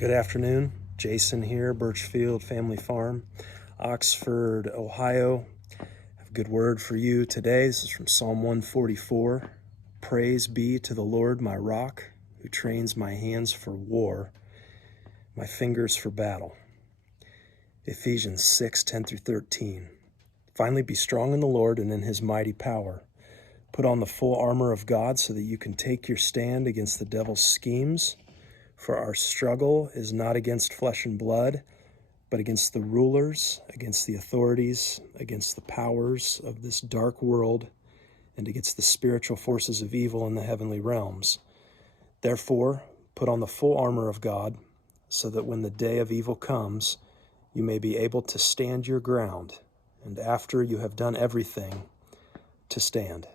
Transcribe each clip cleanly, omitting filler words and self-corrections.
Good afternoon. Jason here, Birchfield Family Farm, Oxford, Ohio. I have a good word for you today. This is from Psalm 144. Praise be to the Lord, my rock, who trains my hands for war, my fingers for battle. Ephesians 6:10-13. Finally, be strong in the Lord and in his mighty power. Put on the full armor of God so that you can take your stand against the devil's schemes. For our struggle is not against flesh and blood, but against the rulers, against the authorities, against the powers of this dark world, and against the spiritual forces of evil in the heavenly realms. Therefore, put on the full armor of God, so that when the day of evil comes, you may be able to stand your ground, and after you have done everything, to stand.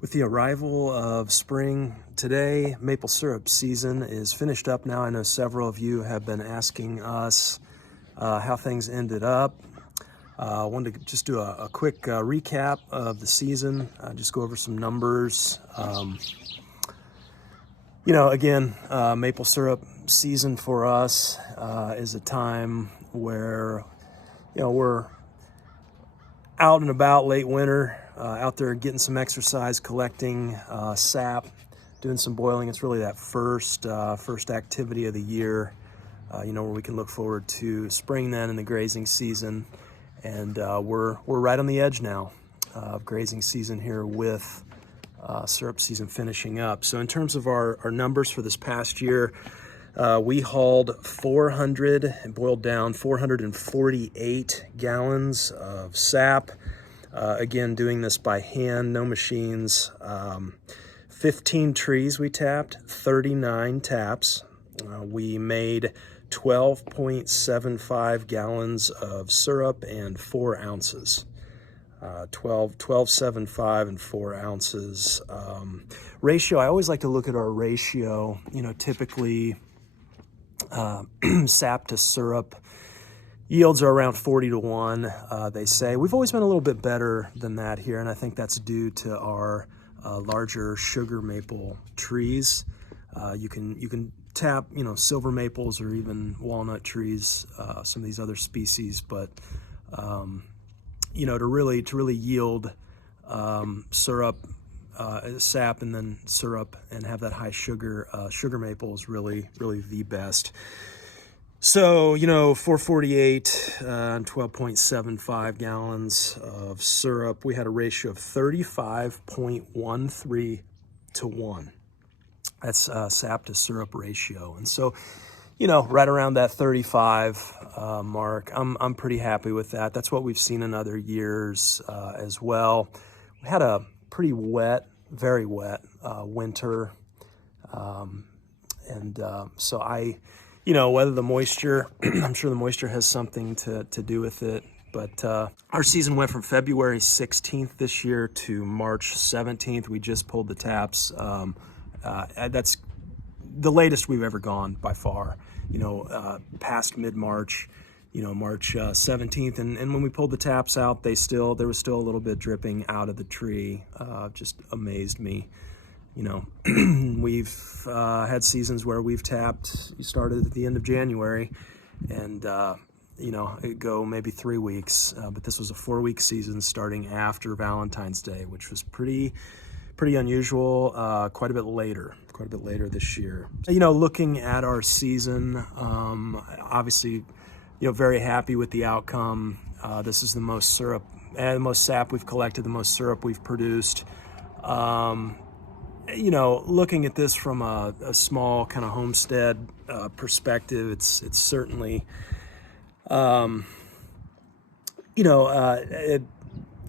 With the arrival of spring today, maple syrup season is finished up now. I know several of you have been asking us how things ended up. I wanted to just do a quick recap of the season, just go over some numbers. Again, maple syrup season for us is a time where, we're out and about late winter, out there getting some exercise, collecting sap, doing some boiling. It's really that first activity of the year, where we can look forward to spring then and the grazing season. And we're right on the edge now of grazing season here with syrup season finishing up. So in terms of our numbers for this past year, we hauled 448 gallons of sap. Again, doing this by hand, no machines. 15 trees we tapped, 39 taps. We made 12.75 gallons of syrup and 4 ounces. 12.75 and 4 ounces. Ratio, I always like to look at our ratio, typically sap to syrup yields are around 40-1, they say. We've always been a little bit better than that here, and I think that's due to our larger sugar maple trees. You can tap, silver maples or even walnut trees, some of these other species, but to really yield syrup, sap and then syrup and have that high sugar maple is really the best. So 448 and 12.75 gallons of syrup. We had a ratio of 35.13 to 1. That's sap to syrup ratio. And so right around that 35 mark, I'm pretty happy with that. That's what we've seen in other years as well. We had a pretty wet, very wet winter, so whether the moisture, I'm sure the moisture has something to do with it, but our season went from February 16th this year to March 17th. We just pulled the taps. That's the latest we've ever gone by far, past mid-March, March 17th. And when we pulled the taps out, there was still a little bit dripping out of the tree. Just amazed me. We've had seasons where we've tapped, you started at the end of January and, it'd go maybe 3 weeks. But this was a 4-week season starting after Valentine's Day, which was pretty unusual, quite a bit later this year. Looking at our season, obviously, very happy with the outcome. This is the most syrup, the most sap we've collected, the most syrup we've produced. Looking at this from a small kind of homestead perspective, it's certainly,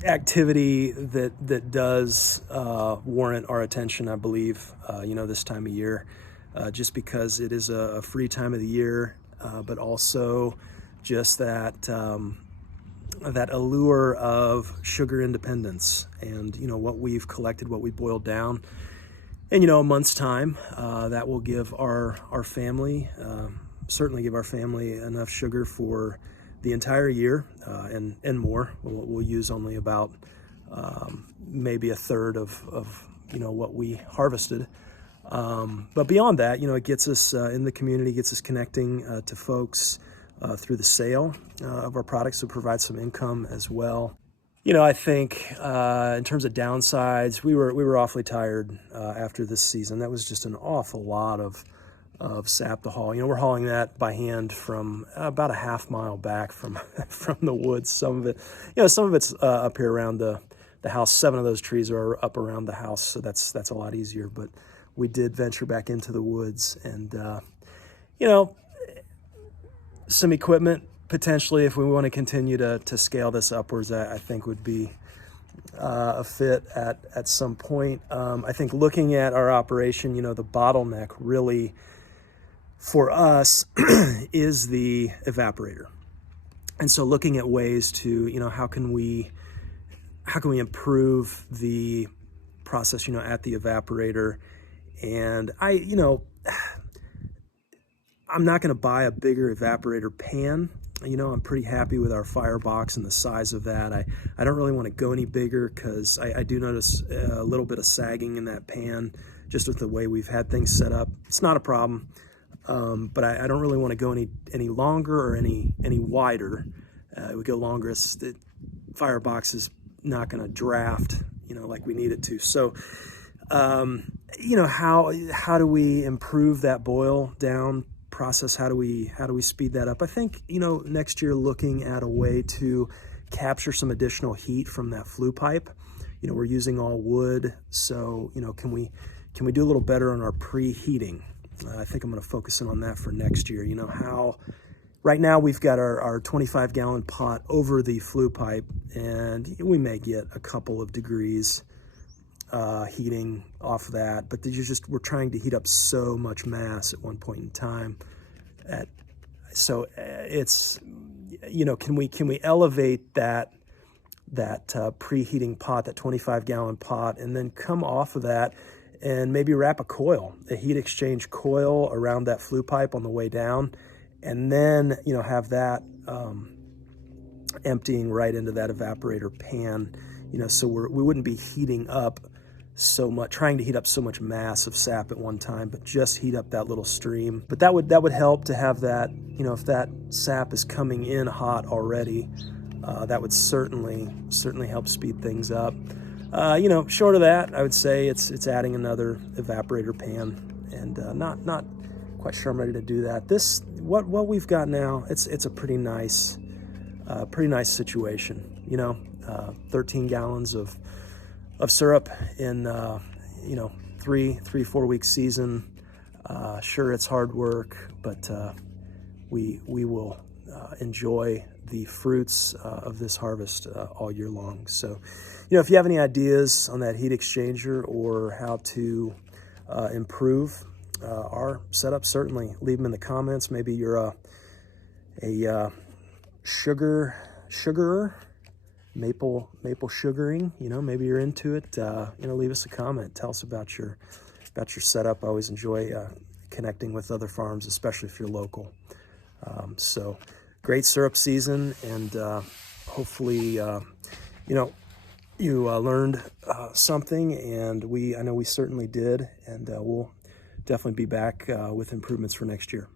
activity that does warrant our attention, I believe, this time of year, just because it is a free time of the year, but also just that allure of sugar independence and, what we've collected, what we boiled down. And, a month's time, that will give our family, certainly give our family enough sugar for the entire year, and more. We'll use only about maybe a third of what we harvested. But beyond that, it gets us in the community, gets us connecting to folks through the sale of our products, so provide some income as well. I think in terms of downsides, we were awfully tired after this season. That was just an awful lot of sap to haul. We're hauling that by hand from about a half mile back from from the woods. Some of it, some of it's up here around the house. 7 of those trees are up around the house, so that's a lot easier. But we did venture back into the woods, and some equipment potentially, if we want to continue to scale this upwards, I think would be a fit at some point. I think looking at our operation, the bottleneck really for us is the evaporator. And so looking at ways to, how can we improve the process, at the evaporator. And I'm not going to buy a bigger evaporator pan. I'm pretty happy with our firebox and the size of that. I don't really want to go any bigger because I do notice a little bit of sagging in that pan just with the way we've had things set up. It's not a problem, but I don't really want to go any longer or any wider. We go longer, the firebox is not going to draft, like we need it to. So, how do we improve that boil down process? How do we speed that up? I think, next year looking at a way to capture some additional heat from that flue pipe. We're using all wood, so, can we do a little better on our preheating? I think I'm going to focus in on that for next year. Right now we've got our 25-gallon pot over the flue pipe, and we may get a couple of degrees heating off of that, but we're trying to heat up so much mass at one point in time. So it's, can we elevate that preheating pot, that 25-gallon pot, and then come off of that and maybe wrap a heat exchange coil around that flue pipe on the way down, and then, have that emptying right into that evaporator pan, so we wouldn't be heating up so much, trying to heat up so much mass of sap at one time, but just heat up that little stream. But that would help to have that, if that sap is coming in hot already, that would certainly help speed things up. Short of that, I would say it's adding another evaporator pan, and not quite sure I'm ready to do that. What we've got now, it's a pretty nice situation. 13 gallons of syrup in 3-4 week season. Sure, it's hard work, but we will enjoy the fruits of this harvest all year long. So, if you have any ideas on that heat exchanger or how to improve our setup, certainly leave them in the comments. Maybe you're a sugarer, maple sugaring, maybe you're into it. Leave us a comment. Tell us about your setup. I always enjoy connecting with other farms, especially if you're local. So great syrup season, and hopefully you learned something, and I know we certainly did, and we'll definitely be back with improvements for next year.